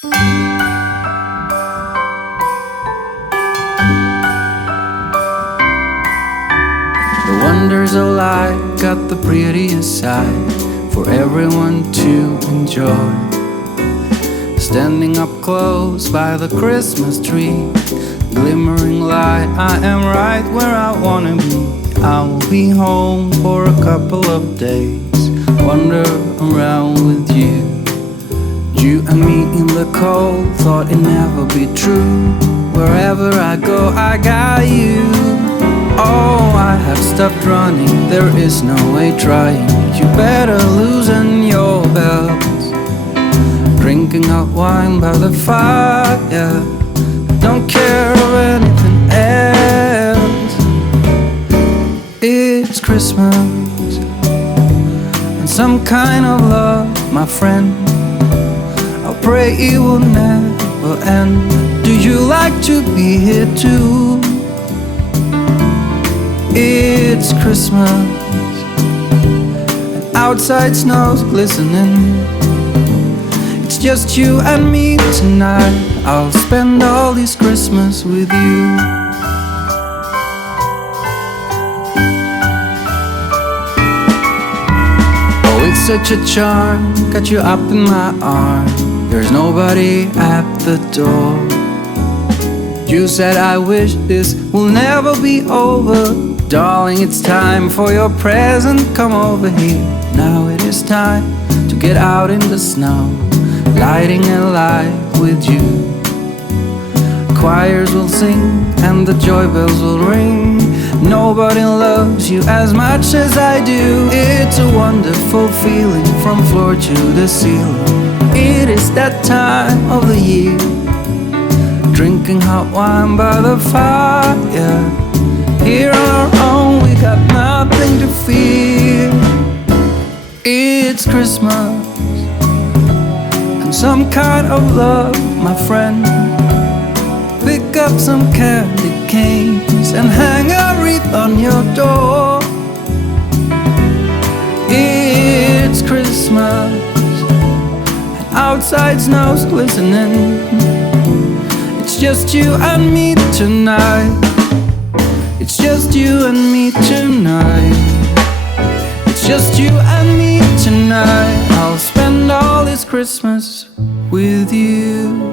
The wonders of life got the prettiest side for everyone to enjoy. Standing up close by the Christmas tree, glimmering light, I am right where I wanna be. I will be home for a couple of days, wander around with you. You and me in the cold, thought it'd never be true. Wherever I go, I got you. Oh, I have stopped running, there is no way trying. You better loosen your belt. Drinking hot wine by the fire, don't care of anything else. It's Christmas and some kind of love, my friend. I'll pray it will never end. Do you like to be here too? It's Christmas and outside snow's glistening. It's just you and me tonight. I'll spend all this Christmas with you. Oh, it's such a charm, got you up in my arms. There's nobody at the door. You said I wish this will never be over. Darling, it's time for your present, come over here. Now it is time to get out in the snow, lighting a light with you. Choirs will sing and the joy bells will ring. Nobody loves you as much as I do. It's a wonderful feeling from floor to the ceiling. It is that time of the year, drinking hot wine by the fire. Here on our own, we got nothing to fear. It's Christmas and some kind of love, my friend. Pick up some candy canes and hang a wreath on your door. It's Christmas and outside snow's glistening. It's just you and me tonight. It's just you and me tonight. It's just you and me tonight. I'll spend all this Christmas with you.